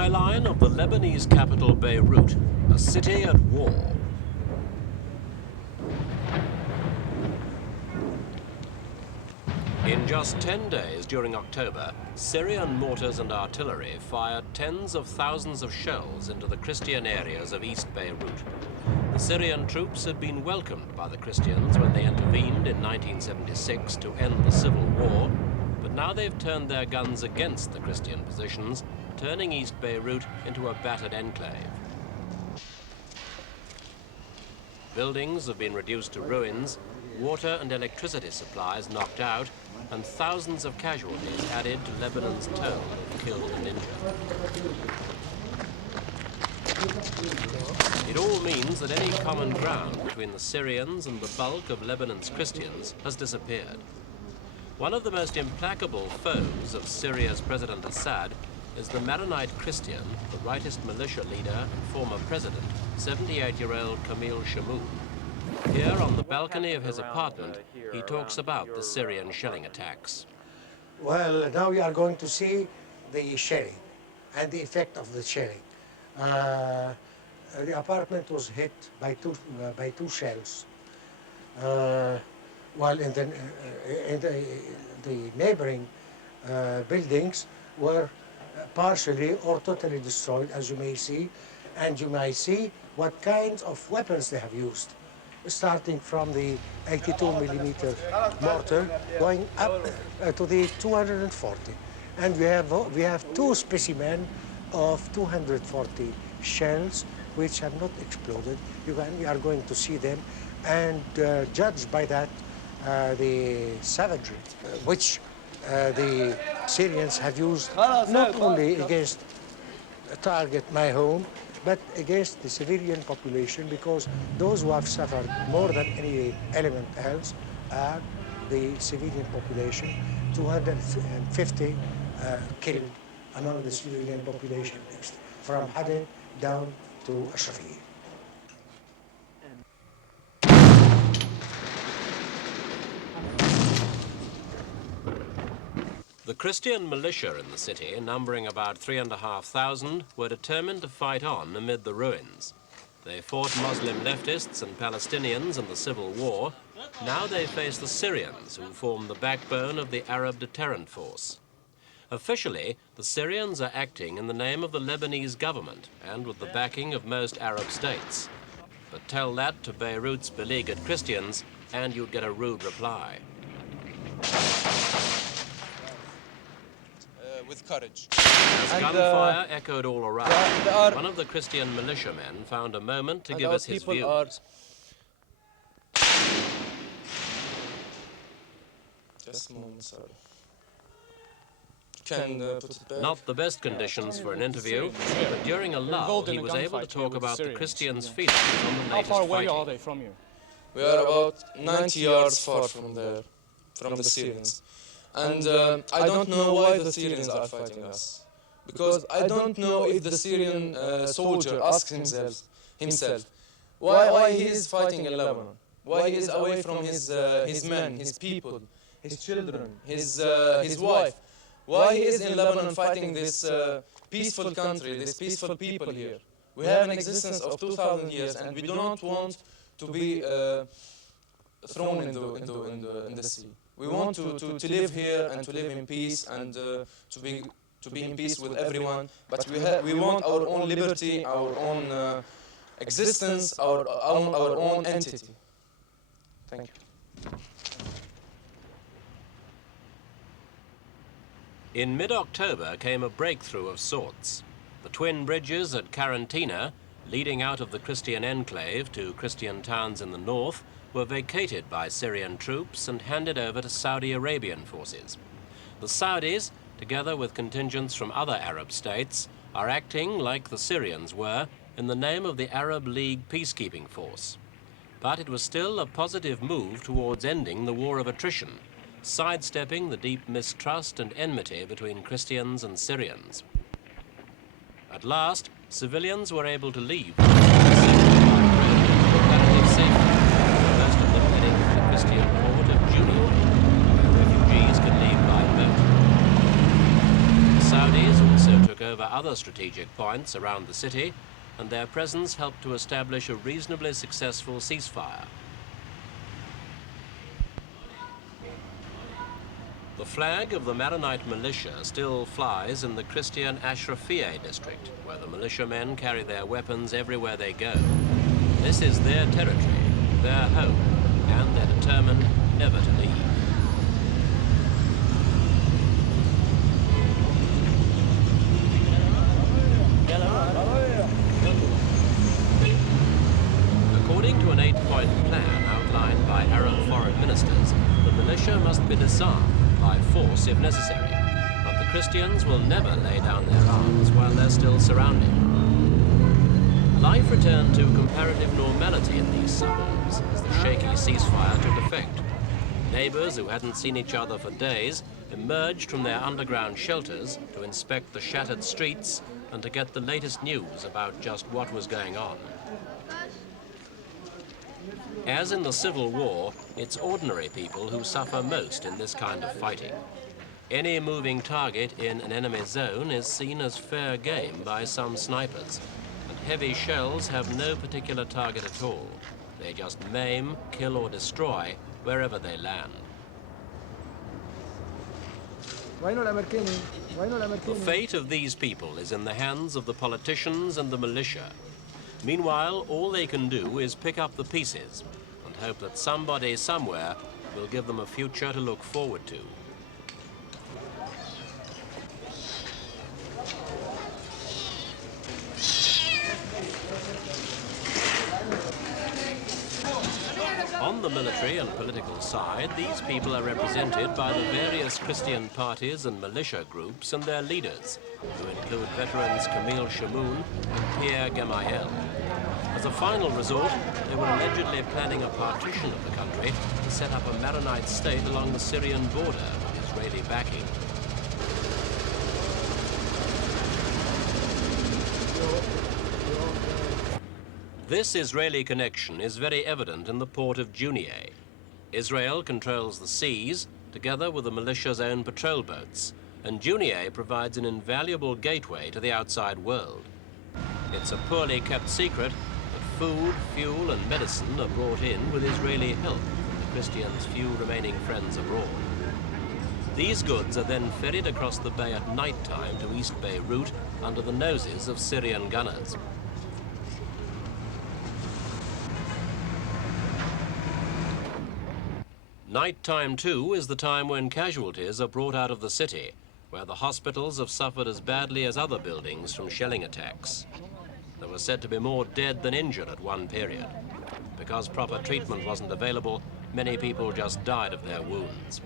skyline of the Lebanese capital Beirut, a city at war. In just 10 days during October, Syrian mortars and artillery fired tens of thousands of shells into the Christian areas of East Beirut. The Syrian troops had been welcomed by the Christians when they intervened in 1976 to end the civil war, but now they've turned their guns against the Christian positions, turning East Beirut into a battered enclave. Buildings have been reduced to ruins, water and electricity supplies knocked out, and thousands of casualties added to Lebanon's toll of killed and injured. It all means that any common ground between the Syrians and the bulk of Lebanon's Christians has disappeared. One of the most implacable foes of Syria's President Assad is the Maronite Christian, the rightist militia leader and former president, 78-year-old Kamil Shamoun. Here on the balcony of his apartment, he talks about the Syrian shelling attacks. Well, now we are going to see the shelling and the effect of the shelling. The apartment was hit by two shells, while in the neighboring buildings were partially or totally destroyed, as you may see, and you may see what kinds of weapons they have used, starting from the 82mm mortar going up to the 240. And we have two specimens of 240 shells which have not exploded. We are going to see them and judge by that the savagery which the Syrians have used not only against target my home, but against the civilian population, because those who have suffered more than any element else are the civilian population. 250 killed among the civilian population, from Haddad down to Ashrafiyah. The Christian militia in the city, numbering about 3,500, were determined to fight on amid the ruins. They fought Muslim leftists and Palestinians in the civil war. Now they face the Syrians, who form the backbone of the Arab Deterrent force. Officially, the Syrians are acting in the name of the Lebanese government and with the backing of most Arab states. But tell that to Beirut's beleaguered Christians and you'd get a rude reply. With courage. As gunfire echoed all around, one of the Christian militiamen found a moment to give us his views. Just a moment, sorry. Not the best conditions for an interview, but during a lull, he was able to talk about the Christians' feelings on the latest How far away fighting. are they from you? We are about 90 yards far from there, from the Syrians. And I don't know why the Syrians are fighting us. Because I don't know if the Syrian soldier asks himself why he is fighting in Lebanon, why he is away from his men, his people, his children, his wife, why he is in Lebanon fighting this peaceful country, this peaceful people here. We have an existence of 2,000 years and we do not want to be thrown in the sea. We want to live here and to live in peace and to be in peace with everyone. But we want our own liberty, our own existence, our own entity. Thank you. In mid-October came a breakthrough of sorts. The twin bridges at Quarantina, leading out of the Christian enclave to Christian towns in the north, were vacated by Syrian troops and handed over to Saudi Arabian forces. The Saudis, together with contingents from other Arab states, are acting like the Syrians were in the name of the Arab League peacekeeping force. But it was still a positive move towards ending the war of attrition, sidestepping the deep mistrust and enmity between Christians and Syrians. At last, civilians were able to leave comparative safety, most of them heading to the Christian port of Junia, where refugees can leave by boat. The Saudis also took took over other strategic points around the city, and their presence helped to establish a reasonably successful ceasefire. The flag of the Maronite militia still flies in the Christian Ashrafiyeh district, where the militiamen carry their weapons everywhere they go. This is their territory, their home, and they're determined never to leave. According to an 8-point plan outlined by Arab foreign ministers, the militia must be disarmed by force if necessary, but the Christians will never lay down their arms while they're still surrounded. Life returned to comparative normality in these suburbs as the shaky ceasefire took effect. Neighbors who hadn't seen each other for days emerged from their underground shelters to inspect the shattered streets and to get the latest news about just what was going on. As in the Civil War, it's ordinary people who suffer most in this kind of fighting. Any moving target in an enemy zone is seen as fair game by some snipers, and heavy shells have no particular target at all. They just maim, kill or destroy wherever they land. The fate of these people is in the hands of the politicians and the militia. Meanwhile, all they can do is pick up the pieces and hope that somebody somewhere will give them a future to look forward to. On the military and political side, these people are represented by the various Christian parties and militia groups and their leaders, who include veterans Camille Chamoun and Pierre Gemayel. As a final resort, they were allegedly planning a partition of the country to set up a Maronite state along the Syrian border with Israeli backing. This Israeli connection is very evident in the port of Junieh. Israel controls the seas, together with the militia's own patrol boats, and Junieh provides an invaluable gateway to the outside world. It's a poorly kept secret, but food, fuel and medicine are brought in with Israeli help from the Christians' few remaining friends abroad. These goods are then ferried across the bay at night time to East Beirut under the noses of Syrian gunners. Night time, too, is the time when casualties are brought out of the city, where the hospitals have suffered as badly as other buildings from shelling attacks. There were said to be more dead than injured at one period. Because proper treatment wasn't available, many people just died of their wounds.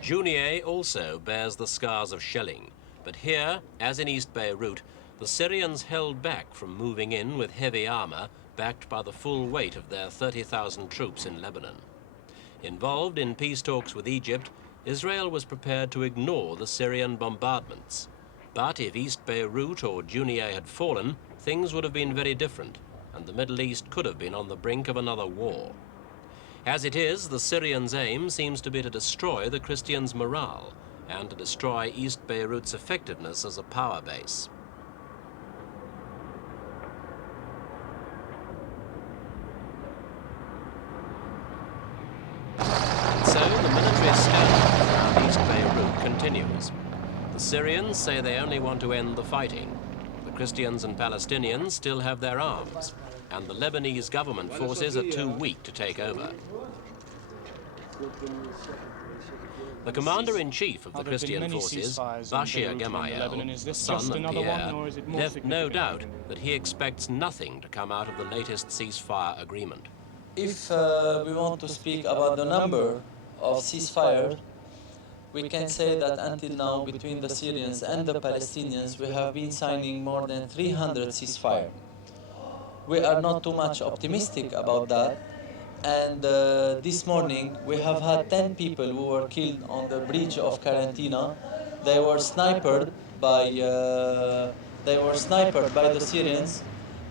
Junieh also bears the scars of shelling, but here, as in East Beirut, the Syrians held back from moving in with heavy armor, backed by the full weight of their 30,000 troops in Lebanon. Involved in peace talks with Egypt, Israel was prepared to ignore the Syrian bombardments. But if East Beirut or Junieh had fallen, things would have been very different, and the Middle East could have been on the brink of another war. As it is, the Syrians' aim seems to be to destroy the Christians' morale and to destroy East Beirut's effectiveness as a power base. So the military scandal around East Beirut continues. The Syrians say they only want to end the fighting. The Christians and Palestinians still have their arms, and the Lebanese government forces are too weak to take over. The commander-in-chief of the Christian forces, Bashir Gemayel, the son of Pierre, left no doubt that he expects nothing to come out of the latest ceasefire agreement. If we want to speak about the number of ceasefire, we can say that until now, between the Syrians and the Palestinians, we have been signing more than 300 ceasefire. We are not too much optimistic about that. And this morning, we have had 10 people who were killed on the bridge of Quarantina. They were sniped by the Syrians,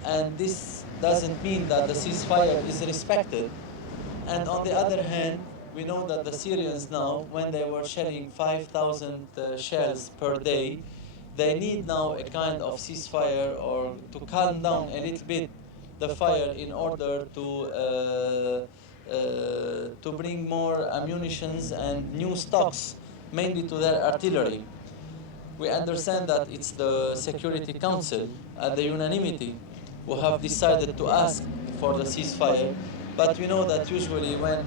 and this doesn't mean that the ceasefire is respected. And on the other hand, We know that the Syrians now, when they were shelling 5,000 shells per day, they need now a kind of ceasefire or to calm down a little bit the fire in order to bring more ammunitions and new stocks, mainly to their artillery. We understand that it's the Security Council at the unanimity who have decided to ask for the ceasefire, but we know that usually when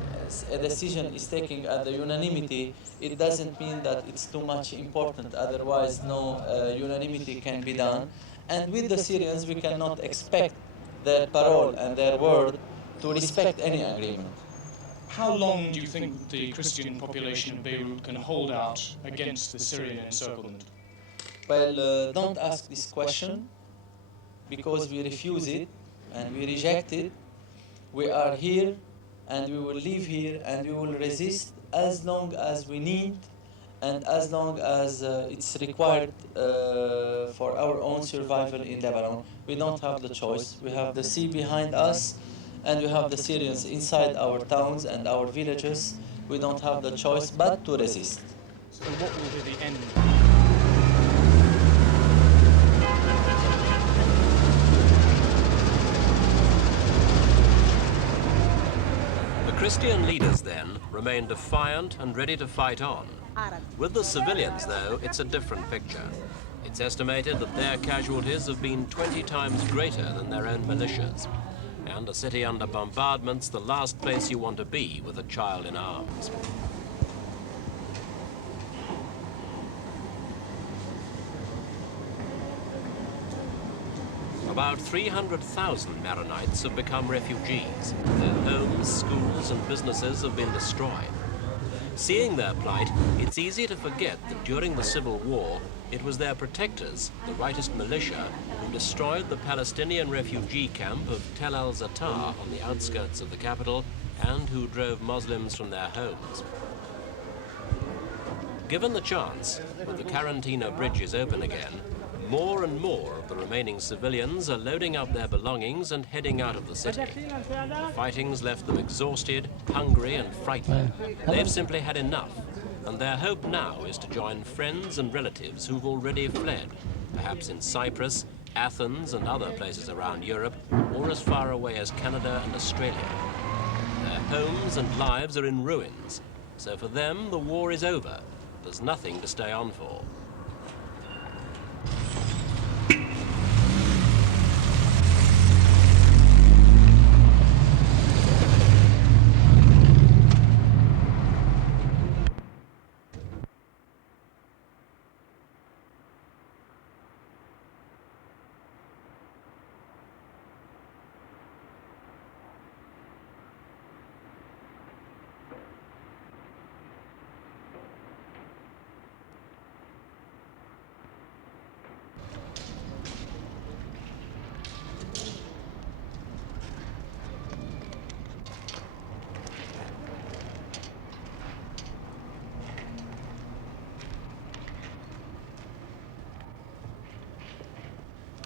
a decision is taken at the unanimity, it doesn't mean that it's too much important, otherwise no unanimity can be done. And with the Syrians, we cannot expect their parole and their word to respect any agreement. How long do you think the Christian population of Beirut can hold out against the Syrian encirclement? Well, don't ask this question because we refuse it and we reject it. We are here and we will live here and we will resist as long as we need and as long as it's required for our own survival in Lebanon. We don't have the choice. We have the sea behind us and we have the Syrians inside our towns and our villages. We don't have the choice but to resist. So what will be the end? The Christian leaders, then, remain defiant and ready to fight on. With the civilians, though, it's a different picture. It's estimated that their casualties have been 20 times greater than their own militias. And a city under bombardment's the last place you want to be with a child in arms. About 300,000 Maronites have become refugees. Their homes, schools and businesses have been destroyed. Seeing their plight, it's easy to forget that during the civil war, it was their protectors, the rightist militia, who destroyed the Palestinian refugee camp of Tel al-Zatar on the outskirts of the capital and who drove Muslims from their homes. Given the chance, with the Quarantina bridges open again, more and more of the remaining civilians are loading up their belongings and heading out of the city. The fighting's left them exhausted, hungry and frightened. They've simply had enough, and their hope now is to join friends and relatives who've already fled, perhaps in Cyprus, Athens and other places around Europe, or as far away as Canada and Australia. Their homes and lives are in ruins, so for them the war is over. There's nothing to stay on for.